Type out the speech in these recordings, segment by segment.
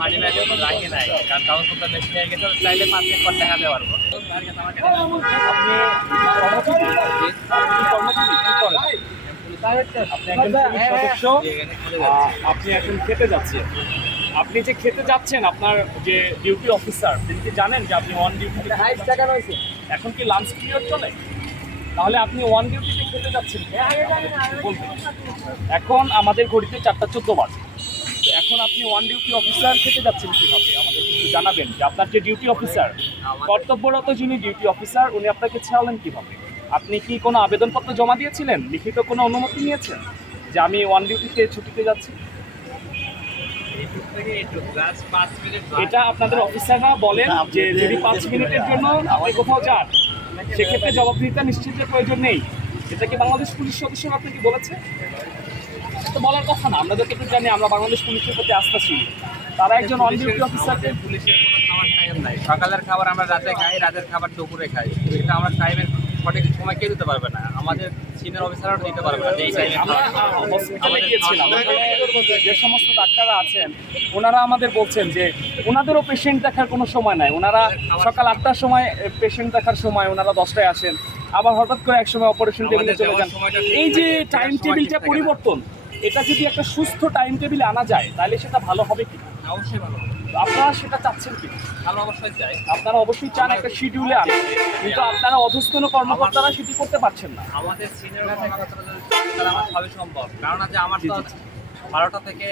মানি ব্যাগে লাগে নাই, কারণ কাগজপত্র বেশি হয়ে গেছে, চাইলে 5 চেক করে দেখাতে পারবো। আপনি এখন খেতে যাচ্ছেন, আপনি যে খেতে যাচ্ছেন আপনার যে ডিউটি অফিসার তিনি কি জানেন যে আপনি অন ডিউটি? এখন কি লাঞ্চ পিরিয়ড চলে? তাহলে আপনি ওয়ান ডিউটিতে খেতে যাচ্ছেন বলবেন। এখন আমাদের ঘড়িতে 4টা 14 বাজে, এখন আপনি ওয়ান ডিউটি অফিসার খেতে যাচ্ছেন কীভাবে আমাদের একটু জানাবেন যে আপনার যে ডিউটি অফিসার, কর্তব্যরত যিনি ডিউটি অফিসার, উনি আপনাকে ছাড়লেন কীভাবে? আপনি কি কোনো আবেদনপত্র জমা দিয়েছিলেন, লিখিত কোনো অনুমতি নিয়েছেন যে আমি ওয়ান ডিউটিতে ছুটিতে যাচ্ছি? এটা আপনাদের অফিসাররা বলেন যে যদি 5 মিনিটের জন্য আপনি কোথাও যান সেক্ষেত্রে জবাবদিহিতা নিশ্চিতের প্রয়োজন নেই। এটা কি বাংলাদেশ পুলিশ সদস্যরা আপনাকে বলেছে? তো বলার কথা না, আমরা যতটুকু জানি, আমরা বাংলাদেশ পুলিশের প্রতি আস্থাশীল। তারা একজন অন ডিউটি অফিসারকে পুলিশের কোনো খাওয়ার টাইম নাই, সকালের খাবার আমরা রাতে খাই, রাতের খাবার দুপুরে খাই, এটা আমরা টাইমের সঠিক সময় কেউ দিতে পারবে না, আমাদের সিনিয়র অফিসাররা দিতে পারবে না। আমরা হসপিটালে গিয়েছিলাম, যে সমস্ত ডাক্তাররা আছেন ওনারা আমাদের বলছেন যে ওনাদেরও পেশেন্ট দেখার কোনো সময় নাই, ওনারা সকাল 8টার সময় পেশেন্ট দেখার সময় ওনারা 10টায় আসেন, আবার হঠাৎ করে এক সময় অপারেশন টেবিলে চলে যান। এই যে টাইম টেবিলটা পরিবর্তন, এটা যদি একটা সুস্থ টাইম টেবিলে আনা যায় তাহলে সেটা ভালো হবে কি? অবশ্যই ভালো। আপনারা সেটা চাচ্ছেন কি? ভালো অবশ্যই চাই, আপনারা অবশ্যই চান একটা শিডিউলে আনে, কিন্তু আপনারা অধস্তন কর্মকর্তারা সেটি করতে পারছেন না। আমাদের সিনিয়র কর্মকর্তারা আমার সবই সম্ভব, কারণ আছে আমার তো 12টা থেকে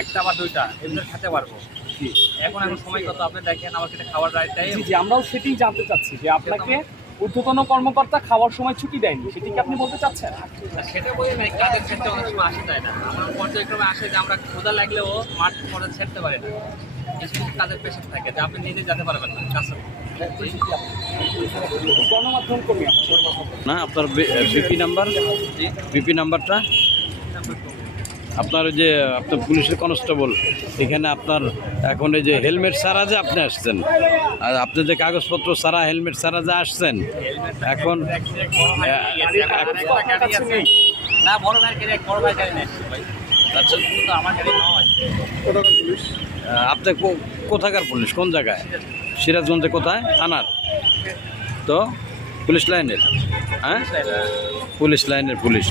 1টা বা 2টা এগুলো খেতে পারবো। এখন সময় কত আপনি দেখেন, আমার খেতে খাওয়ার রাইট টাইম। জি, আমরাও সেটাই জানতে চাচ্ছি যে আপনাকে ঊর্ধ্বতন কর্মকর্তা খাওয়ার সময় ছুটি দেয়নি, সেটি কি আপনি বলতে চাচ্ছেন? সেটা বলি নাই, কাজের ক্ষেত্রে অনেক সময় আসে যায় না, আমার পর্যায়ক্রমে আসে যে আমরা ক্ষুধা লাগলেও মাঠ পর্যায়ে ছাড়তে পারি না, কিছু কাজের পেশেন্ট থাকে যে আপনি নিজে যেতে পারবেন না কাছে। গণমাধ্যম কর্মী না, আপনার বিপি নাম্বার, বিপি নাম্বারটা আপনার যে আপনার পুলিশের কনস্টেবল এখানে আপনার এখন এই যে হেলমেট ছাড়া যে আপনি আসছেন, আর আপনি যে কাগজপত্র ছাড়া হেলমেট ছাড়া যে আসছেন এখন না, বড় ভাই গাড়ি নেই ভাই, আচ্ছা, আমার গাড়ি নয়। আপনি কোথাকার পুলিশ, কোন জায়গায়? সিরাজগঞ্জে কোথায় থানার? তো পুলিশ লাইনের, হ্যাঁ পুলিশ লাইনের পুলিশ।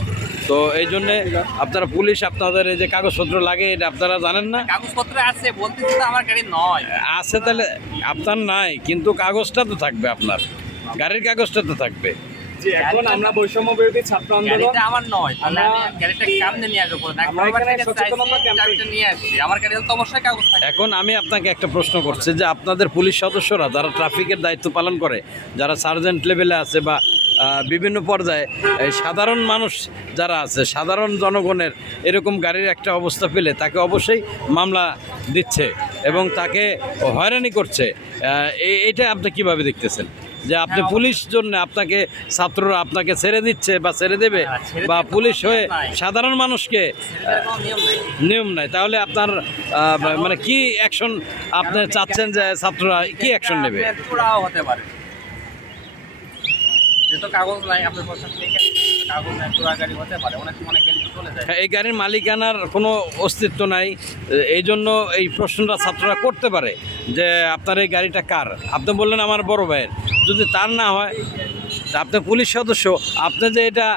তো এই জন্যে আপনারা পুলিশ, আপনাদের এই যে কাগজপত্র লাগে এটা আপনারা জানেন না? কাগজপত্র আছে বলতেছি তো আমার গাড়ি নয়। আছে তাহলে আপনার নাই, কিন্তু কাগজটা তো থাকবে, আপনার গাড়ির কাগজটা তো থাকবে। যে এখন আমরা বৈষম্য বিরোধী ছাত্র আন্দোলন, আমার নয়, তাহলে আমি গাড়িটা কামনে নিয়ে আসবো না, নিয়ে আসছি, আমার গাড়ি তো অবশ্যই কাগজ থাকে। এখন আমি আপনাকে একটা প্রশ্ন করছি যে আপনাদের পুলিশ সদস্যরা যারা ট্রাফিকের দায়িত্ব পালন করে, যারা সার্জেন্ট লেভেলে আছে বা বিভিন্ন পর্যায়ে সাধারণ মানুষ যারা আছে, সাধারণ জনগণের এরকম গাড়ির একটা অবস্থা পেলে তাকে অবশ্যই মামলা দিচ্ছে এবং তাকে হয়রানি করছে, এটা আপনি কিভাবে দেখতেছেন? যে আপনি পুলিশ জন্য আপনাকে ছাত্ররা আপনাকে ছেড়ে দিচ্ছে বা ছেড়ে দেবে, বা পুলিশ হয়ে সাধারণ মানুষকে নিয়ম নাই, তাহলে আপনার মানে কি অ্যাকশন আপনি চাচ্ছেন যে ছাত্ররা কি অ্যাকশন নেবে? হতে পারে, যেহেতু কাগজ নাই, আপনার কাগজ নাই, চোরা গাড়ি হতে পারে, অনেক গাড়ি চলে যায়। এই গাড়ির মালিকানার কোনো অস্তিত্ব নাই, এই জন্য এই প্রশ্নটা ছাত্ররা করতে পারে যে আপনার এই গাড়িটা কার? আপনি বললেন আমার বড় ভাইয়ের, যদি তার না হয়, আপনি পুলিশ সদস্য, আপনি যে এটা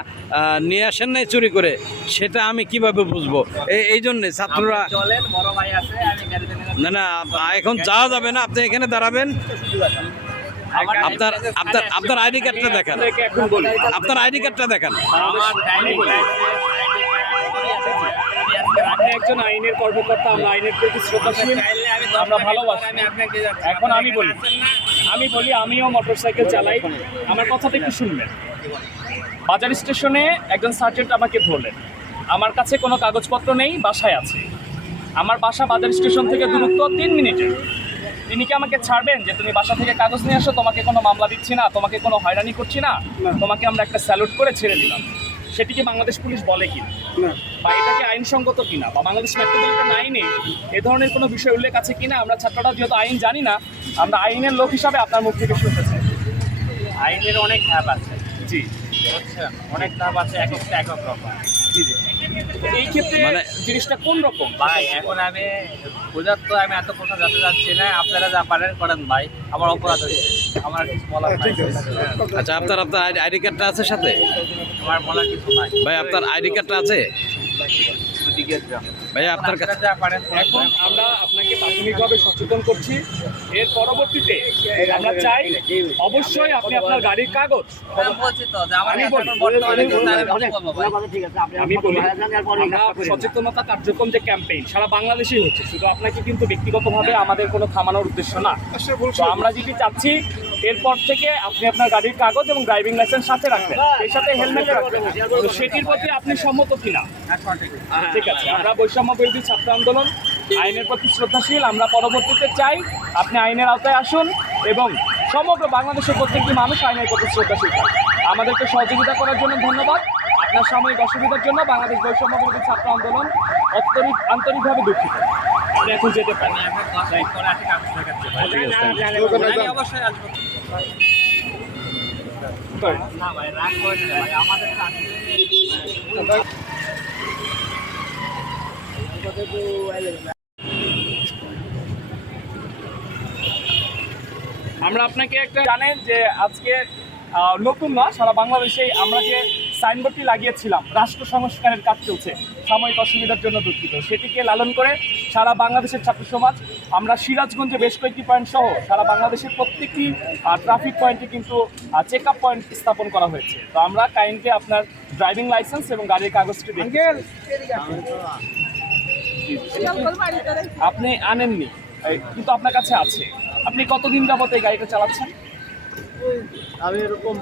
নিয়ে আসেন নাই চুরি করে, সেটা আমি কিভাবে বুঝবো? এই জন্যে ছাত্ররা না, এখন যাওয়া যাবে না, আপনি এখানে দাঁড়াবেন, আপনার আইডি কার্ডটা দেখান, আপনার আইডি কার্ডটা দেখান। আপনি একজন আইনের কর্মকর্তা, আমরা আইনের প্রতি শ্রদ্ধাশীল, আমরা ভালোবাসি। এখন আমি বলি আমিও মোটরসাইকেল চালাই, আমার কথাটা একটু শুনবেন। বাজার স্টেশনে একজন সার্জেন্ট আমাকে ধরলেন, আমার কাছে কোনো কাগজপত্র নেই, বাসায় আছে, আমার বাসা বাজার স্টেশন থেকে দূরত্ব 3 মিনিটের। তিনি কি আমাকে ছাড়বেন যে তুমি বাসা থেকে কাগজ নিয়ে আসো, তোমাকে কোনো মামলা দিচ্ছি না, তোমাকে কোনো হয়রানি করছি না, তোমাকে আমরা একটা স্যালুট করে ছেড়ে দিলাম? সেটি কি বাংলাদেশ পুলিশ বলে কিনা, বা এটা কি আইনসঙ্গত কিনা, বা বাংলাদেশ মেট্রোপলিটন আইনে এ ধরনের কোনো বিষয় উল্লেখ আছে কিনা? আমরা ছাত্ররা যেহেতু আইন জানি না, আমরা আইনের লোক হিসাবে আপনার মুখ থেকে শুনতে চাই। আইনের অনেক হ্যাপ আছে, জি, বুঝছেন, অনেক ধাপ আছে, এক একটা এক এক রকম। জি জি। এই ক্ষেত্রে জিনিসটা কোন রকম ভাই এখন আমি বোঝার তো আমি এত কথা যাতে যাচ্ছি না, আপনারা যা পারেন করেন ভাই, আমার অপরাধ হয়েছে, আমার আর কিছু বলার নাই। আচ্ছা, আপনার আইডি কার্ডটা আছে সাথে? আমার বলার কিছু নাই ভাই আপনার আইডি কার্ডটা আছে? ভাইয়া আপনার কাছে আপনারা যা পারেন এখন আমরা আপনাকে প্রাথমিকভাবে সচেতন করছি। এর পরবর্তীতে আমরা চাই অবশ্যই আপনি আপনার গাড়ির কাগজ, আমি বলছি তো যে আমার আমি এখন বলি, বর্তমানে কিছু নাই, আমি বলবো ভাই। আমি বলি আমরা সচেতনতা কার্যক্রম যে ক্যাম্পেইন সারা বাংলাদেশেই হচ্ছে, শুধু আপনাকে কিন্তু ব্যক্তিগতভাবে আমাদের কোনো থামানোর উদ্দেশ্য না। তো আমরা যেটি চাচ্ছি এরপর থেকে আপনি আপনার গাড়ির কাগজ এবং ড্রাইভিং লাইসেন্স সাথে রাখবেন, এর সাথে হেলমেট রাখবেন। তো সেটির প্রতি আপনি সম্মত কিনা? হ্যাঁ, সঠিক। ঠিক আছে, আমরা বৈষম্য বিরোধী ছাত্র আন্দোলন আইনের প্রতি শ্রদ্ধাশীল। আমরা পরবর্তীতে চাই আপনি আইনের আওতায় আসুন এবং সমগ্র বাংলাদেশের প্রত্যেকটি মানুষ আইনের প্রতি শ্রদ্ধাশীল হয়। আমাদেরকে সহযোগিতা করার জন্য ধন্যবাদ। আপনার সাময়িক অসুবিধার জন্য বাংলাদেশ বৈষম্য বিরোধী ছাত্র আন্দোলন আন্তরিকভাবে দুঃখিত। আপনি এখন যেতে পারেন। আমি এখন 10 মিনিট পরে আসি, কাগজ দেখাচ্ছি ভাই। আমি অবশ্যই আসবো। না ভাই, রাগ করেন না ভাই, আমাদের কাছে আমরা আপনাকে একটা জানেন যে আজকে নতুন না, সারা বাংলাদেশে আমরা যে সাইনবোর্ডটি লাগিয়েছিলাম রাষ্ট্র সংস্কারের কাজ চলছে, সাময়িক অসুবিধার জন্য দুঃখিত, সেটিকে লালন করে সারা বাংলাদেশের ছাত্র সমাজ আমরা সিরাজগঞ্জে বেশ কয়েকটি পয়েন্ট সহ সারা বাংলাদেশের প্রত্যেকটি ট্রাফিক পয়েন্টে কিন্তু চেক আপ পয়েন্ট স্থাপন করা হয়েছে। তো আমরা কাইন্ডলি আপনার ড্রাইভিং লাইসেন্স এবং গাড়ির কাগজটি দেখি। আপনি আনেননি কিন্তু আপনার কাছে আছে। আপনি কতদিন যাবত এই গাড়িটা চালাচ্ছেন? আমি এরকম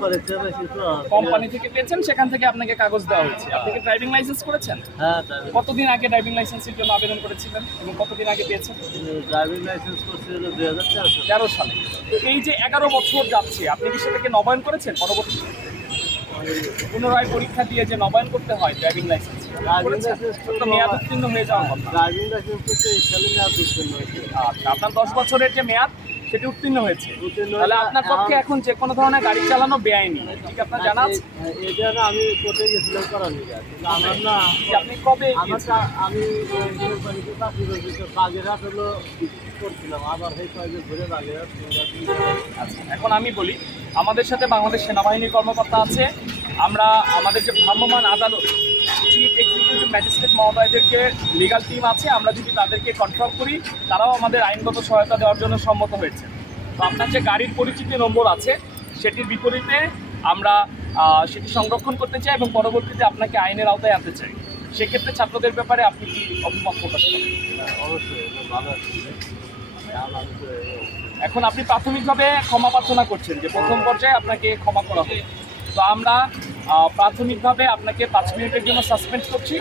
কোম্পানি থেকে পেয়েছেন, সেখান থেকে আপনাকে কাগজ দেওয়া হয়েছে। আপনি কি ড্রাইভিং লাইসেন্স করেছেন? হ্যাঁ, কতদিন আগে ড্রাইভিং লাইসেন্সের জন্য আবেদন করেছিলেন এবং কতদিন আগে পেয়েছেন? ড্রাইভিং লাইসেন্স করছি 2013 13 সালে। তো এই যে 11 বছর যাচ্ছে, আপনি কি সেটাকে নবায়ন করেছেন? পরবর্তীতে পুনরায় পরীক্ষা দিয়ে যে নবায়ন করতে হয় ড্রাইভিং লাইসেন্স, তো মেয়াদ উত্তীর্ণ হয়ে যাওয়ার কথা। ড্রাইভিং লাইসেন্স করতে এই সালে মেয়াদ উত্তীর্ণ হয়েছে। আচ্ছা, আপনার 10 বছরের যে মেয়াদ সেটি উত্তীর্ণ হয়েছে, উত্তীর্ণ তাহলে হয়েছে। আপনার পক্ষে এখন যে কোনো ধরনের গাড়ি চালানো বেআইনি, ঠিক আপনার জানা আছে? এটা না, আমি কোর্টে গেছিলাম করার নিয়ে, কিন্তু আমার না, যে আপনি কবে আমি কোম্পানিতে চাকরি করছি, তো বাগেরহাট হলো করছিলাম, আবার সেই কয়েকদিন ঘুরে বাগেরহাট। আচ্ছা, এখন আমি বলি, আমাদের সাথে বাংলাদেশ সেনাবাহিনীর কর্মকর্তা আছে। আমরা আমাদের যে ভ্রাম্যমাণ আদালত চিফ এক্সিকিউটিভ ম্যাজিস্ট্রেট মহোদয়দেরকে লিগাল টিম আছে, আমরা যদি তাদেরকে কনফার্ম করি, তারাও আমাদের আইনগত সহায়তা দেওয়ার জন্য সম্মত হয়েছে। তো আপনার যে গাড়ির পরিচিতি নম্বর আছে সেটির বিপরীতে আমরা সেটি সংরক্ষণ করতে চাই এবং পরবর্তীতে আপনাকে আইনের আওতায় আনতে চাই। সেক্ষেত্রে ছাত্রদের ব্যাপারে আপনি কি অভিমত প্রকাশ করেন? অবশ্যই এটা ভালো আছে। এখন আপনি প্রাথমিকভাবে ক্ষমা প্রার্থনা করছেন যে প্রথম পর্যায়ে আপনাকে ক্ষমা করা হবে। তো আমরা প্রাথমিকভাবে আপনাকে 5 মিনিটের জন্য সাসপেন্ড করছি।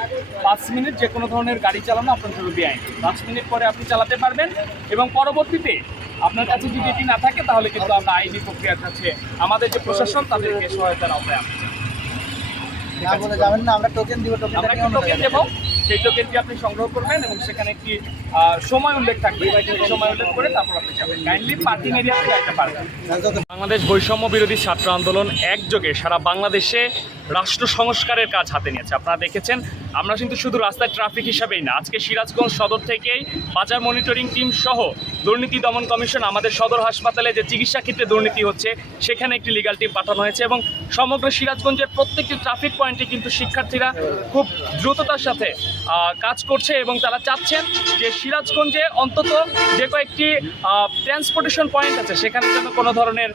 5 মিনিট যে কোনো ধরনের গাড়ি চালানো আপনার জন্য বেআইনি। 5 মিনিট পরে আপনি চালাতে পারবেন এবং পরবর্তীতে আপনার কাছে যদি এটি না থাকে তাহলে কিন্তু আমরা আইনি প্রক্রিয়ার কাছে আমাদের যে প্রশাসন তাদেরকে সহায়তার আওতায় আনতে চাই। যাবেন না, আমরা টোকেন দিব। আমরা একটি টোকেন দেবো, সেই টোকেনটি আপনি সংগ্রহ করবেন এবং সেখানে একটি সময় উল্লেখ থাকবে, সেই সময় উল্লেখ করে তারপর আপনি যাবেন। কাইন্ডলি পার্কিং এরিয়াতে গাড়িটা পারবেন। বাংলাদেশ বৈষম্য বিরোধী ছাত্র আন্দোলন একযোগে সারা বাংলাদেশে রাষ্ট্র সংস্কারের কাজ হাতে নিয়েছে। আপনারা দেখেছেন, আমরা কিন্তু শুধু রাস্তায় ট্রাফিক হিসাবেই না, আজকে সিরাজগঞ্জ সদর থেকেই বাজার মনিটরিং টিম সহ দুর্নীতি দমন কমিশন আমাদের সদর হাসপাতালে যে চিকিৎসা ক্ষেত্রে দুর্নীতি হচ্ছে সেখানে একটি লিগাল টিম পাঠানো হয়েছে এবং সমগ্র সিরাজগঞ্জের প্রত্যেকটি ট্রাফিক পয়েন্টে কিন্তু শিক্ষার্থীরা খুব দ্রুততার সাথে কাজ করছে এবং তারা চাচ্ছেন যে সিরাজগঞ্জে অন্তত যে কয়েকটি ট্রান্সপোর্টেশন পয়েন্ট আছে সেখানে যেন কোনো ধরনের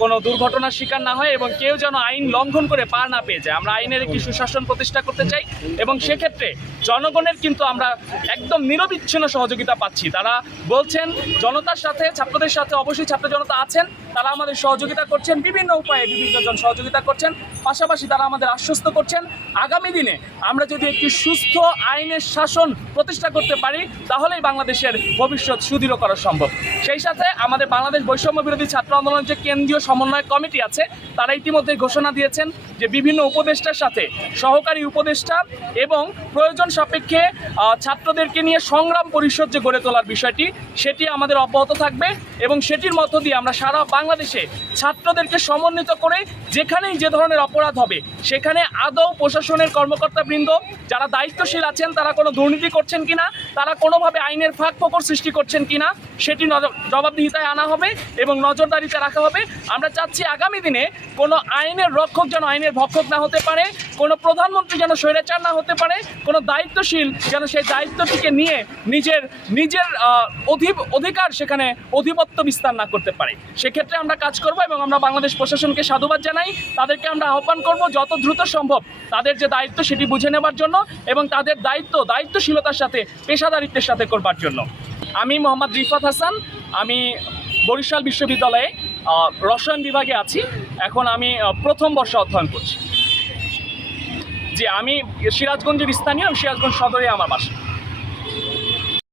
কোনো দুর্ঘটনার শিকার না হয় এবং কেউ যেন আইন লঙ্ঘন করে পার না পেয়ে যায়। আমরা আইনের একটি সুশাসন প্রতিষ্ঠা করতে চাই এবং সেক্ষেত্রে জনগণের কিন্তু আমরা একদম নিরবিচ্ছিন্ন সহযোগিতা পাচ্ছি। তারা বলছেন জনতার সাথে, ছাত্রদের সাথে অবশ্যই ছাত্র জনতা আছেন, তারা আমাদের সহযোগিতা করছেন, বিভিন্ন উপায়ে বিভিন্ন জন সহযোগিতা করছেন। পাশাপাশি তারা আমাদের আশ্বস্ত করছেন আগামী দিনে আমরা যদি একটি সুস্থ আইনের শাসন প্রতিষ্ঠা করতে পারি তাহলেই বাংলাদেশের ভবিষ্যৎ সুদৃঢ় করা সম্ভব। সেই সাথে আমাদের বাংলাদেশ বৈষম্য বিরোধী ছাত্র আন্দোলনের যে কেন্দ্রীয় সমন্বয় কমিটি আছে তারা ইতিমধ্যে ঘোষণা দিয়েছেন যে বিভিন্ন উপদেষ্টার সাথে সহকারী উপদেষ্টা এবং প্রয়োজন সাপেক্ষে ছাত্রদেরকে নিয়ে সংগ্রাম পরিষদ যে গড়ে তোলার বিষয়টি সেটি আমাদের অব্যাহত থাকবে এবং সেটির মধ্য দিয়ে আমরা সারা বাংলাদেশে ছাত্রদেরকে সমন্বিত করে যেখানেই যে ধরনের অপরাধ হবে সেখানে আদৌ প্রশাসনের কর্মকর্তাবৃন্দ যারা দায়িত্বশীল আছেন তারা কোনো দুর্নীতি করছেন কিনা, তারা কোনোভাবে আইনের ফাঁক ফোকর সৃষ্টি করছেন কিনা সেটি জবাবদিহিতায় আনা হবে এবং নজরদারিতে রাখা হবে। আমরা চাচ্ছি আগামী দিনে কোনো আইনের রক্ষক যেন আইনের ভক্ষক না হতে পারে, কোনো প্রধানমন্ত্রী যেন স্বৈরাচার না হতে পারে, কোনো দায়িত্বশীল যেন সেই দায়িত্বটিকে নিয়ে নিজের অধিকার সেখানে অধিপত্য বিস্তার না করতে পারে। সেক্ষেত্রে আমরা কাজ করব এবং আমরা বাংলাদেশ প্রশাসনকে সাধুবাদ জানাই। তাদেরকে আমরা আহ্বান করব যত দ্রুত সম্ভব তাদের যে দায়িত্ব সেটি বুঝে নেবার জন্য এবং তাদের দায়িত্বশীলতার সাথে পেশাদারিত্বের সাথে করবার জন্য। আমি মোহাম্মদ রিফাত হাসান, আমি বরিশাল বিশ্ববিদ্যালয়ে রসায়ন বিভাগে আছি। এখন আমি প্রথম বর্ষে অধ্যয়ন করছি। জি, আমি সিরাজগঞ্জের স্থানীয়, সিরাজগঞ্জ সদরে আমার বাসা।